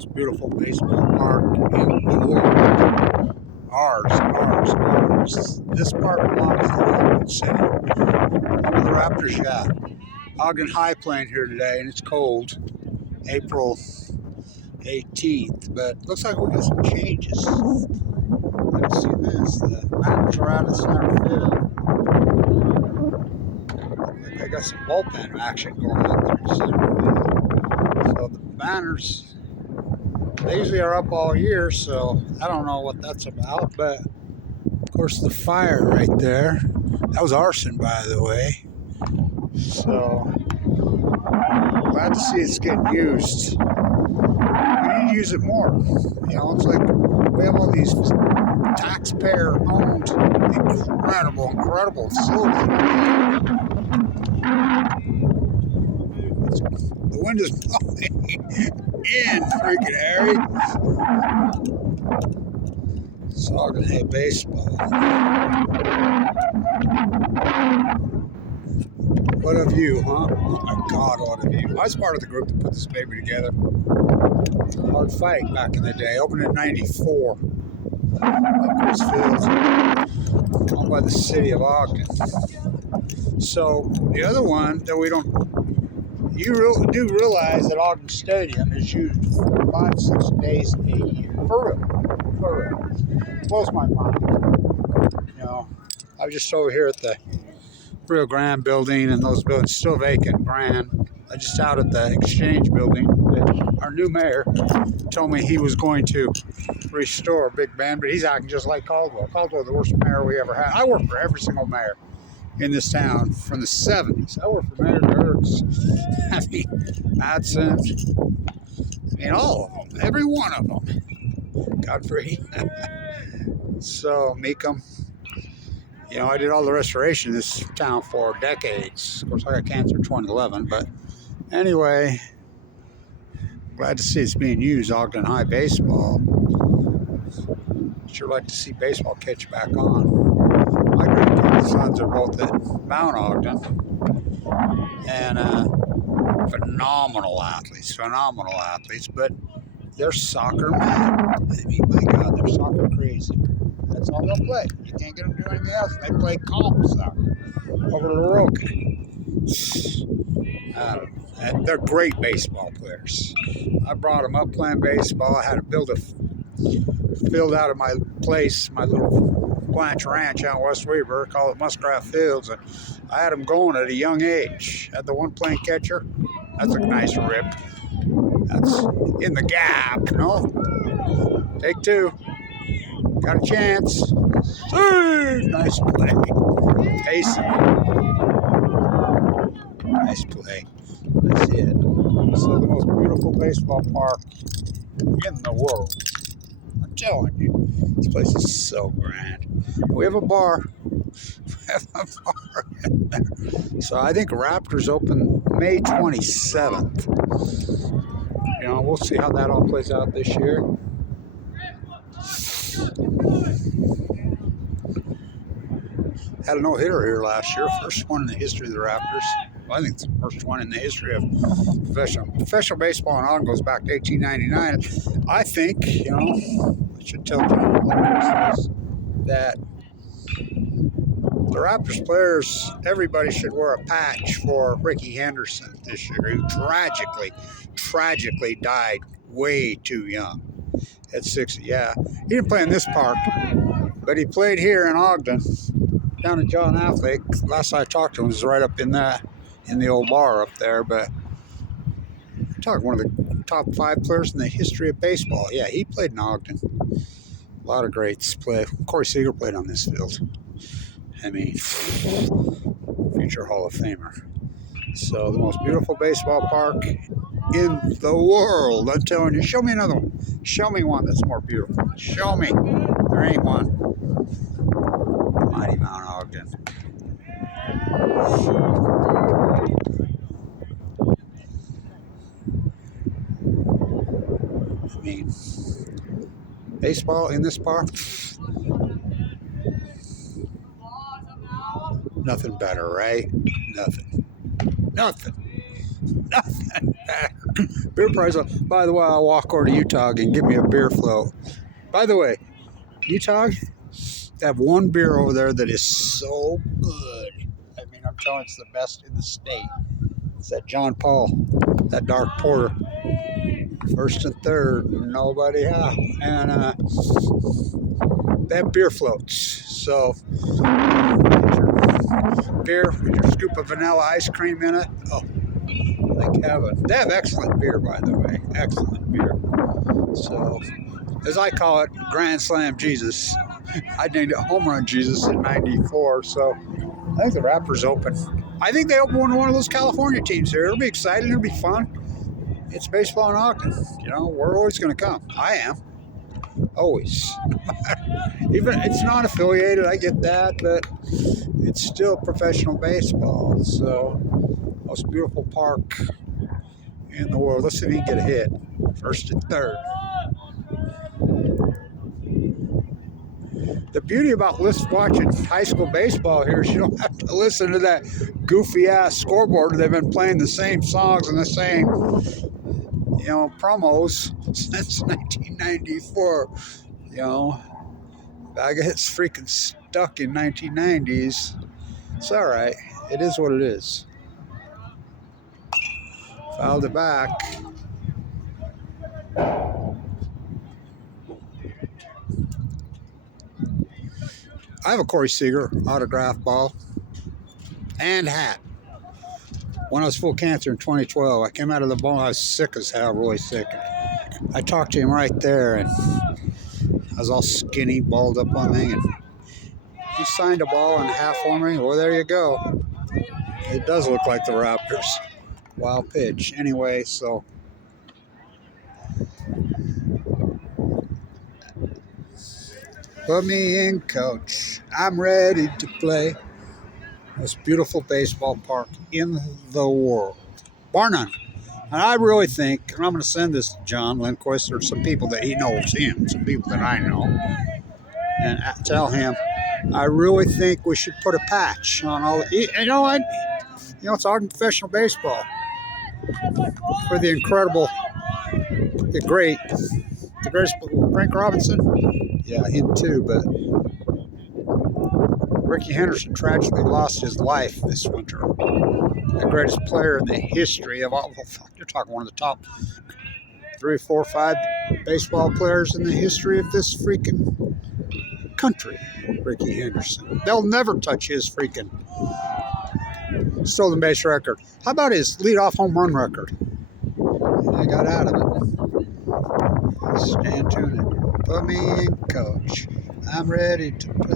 most beautiful baseball park in the world. Ours. This park belongs to Ogden City. Look at the Raptors got. Ogden High playing here today, and it's cold. April 18th, but looks like we got some changes. Let's see this. The Raptors are out of center field. They got some bullpen action going out there in center field. So the Banners, they usually are up all year, so I don't know what that's about, but of course the fire right there, that was arson, by the way. So glad to see it's getting used. We need to use it more. You know, it's like we have all these taxpayer-owned, incredible facilities. The wind is blowing in, freaking Harry. It's Ogden Hay baseball. What a view, huh? Oh my God, what a view. I was part of the group that put this baby together. Hard fight back in the day. Opened in '94. Chris Field, owned by the city of Ogden. So the other one that we don't, do realize that Ogden Stadium is used 5-6 days a year. For real. Blows my mind. You know, I was just over here at the Rio Grande building, and those buildings still vacant. Grand. I just out at the Exchange building. Our new mayor told me he was going to restore Big Ben, but he's acting just like Caldwell. Caldwell, the worst mayor we ever had. I worked for every single mayor in this town from the 70s. I worked for Mayor Gertz. I mean, Madsen. I mean, all of them. Every one of them. Godfrey. So, Meekum. You know, I did all the restoration in this town for decades. Of course, I got cancer in 2011, but anyway, glad to see it's being used, Ogden High baseball. Sure like to see baseball catch back on. My grandsons are both at Mount Ogden, and phenomenal athletes, but they're soccer mad. I mean, my God, they're soccer crazy. That's all they'll play. You can't get them to do anything else. They play comp soccer over the road. I don't know. And they're great baseball players. I brought them up playing baseball. I had to build a field out of my place, my little Blanch Ranch out in West Weaver, call it Muskrat Fields, and I had them going at a young age. Had the one playing catcher. That's a nice rip. That's in the gap, you know. Take two. Got a chance. Hey, nice play. Pacing. Nice play. That's it. So the most beautiful baseball park in the world. I'm telling you, this place is so grand. We have a bar. In there. So I think Raptors open May 27th. You know, we'll see how that all plays out this year. Had a no-hitter here last year. First one in the history of the Raptors. Well, I think it's the first one in the history of professional baseball in Ogden goes back to 1899. I think, you know, I should tell John that the Raptors players, everybody should wear a patch for Rickey Henderson this year, who tragically died way too young at 60. Yeah, he didn't play in this park, but he played here in Ogden, down at John Affleck. Last I talked to him was right up in the old bar up there. But I'm talking one of the top 5 players in the history of baseball. Yeah, he played in Ogden. A lot of greats play. Corey Seager played on this field. I mean, future Hall of Famer. So the most beautiful baseball park in the world. I'm telling you. Show me another one. Show me one that's more beautiful. Show me. There ain't one. Mighty Mount Ogden. I mean, baseball in this park, nothing better, right? Nothing. Nothing. Beer price. By the way, I'll walk over to Utah and give me a beer float. By the way, Utah, they have one beer over there that is so good. I mean, I'm telling you, it's the best in the state. It's that John Paul, that dark porter. First and third, nobody out. And they have beer floats. So, beer with your scoop of vanilla ice cream in it. Oh, they have excellent beer, by the way. Excellent beer. So, as I call it, Grand Slam Jesus. I named it Home Run Jesus in '94. So, I think the Raptors open. I think they open one of those California teams here. It'll be exciting. It'll be fun. It's baseball in Ogden. You know, we're always going to come. I am. Always. Even it's not affiliated, I get that, but it's still professional baseball. So, most beautiful park in the world. Let's see if he can get a hit. First and third. The beauty about watching high school baseball here is you don't have to listen to that goofy ass scoreboard. They've been playing the same songs and the same, promos since 1994. I guess freaking stuck in 1990s. It's all right. It is what it is. Fouled it back. I have a Corey Seager autograph ball and hat. When I was full cancer in 2012, I came out of the ball. I was sick as hell, really sick. I talked to him right there, and I was all skinny, balled up on me, and he signed a ball and a half for me. Well, there you go. It does look like the Raptors. Wild pitch. Anyway, so put me in, coach. I'm ready to play. Most beautiful baseball park in the world. Bar none. And I really think, and I'm going to send this to John Lindquist or some people that he knows him, some people that I know, and tell him, I really think we should put a patch on all. It's Ogden professional baseball for the incredible, the greatest, Frank Robinson. Yeah, him too, but Rickey Henderson tragically lost his life this winter. The greatest player in the history of all. You're talking one of the top 3, 4, 5 baseball players in the history of this freaking country. Rickey Henderson. They'll never touch his freaking stolen base record. How about his leadoff home run record? I got out of it. Stand tuned. Put me in, coach. I'm ready to play.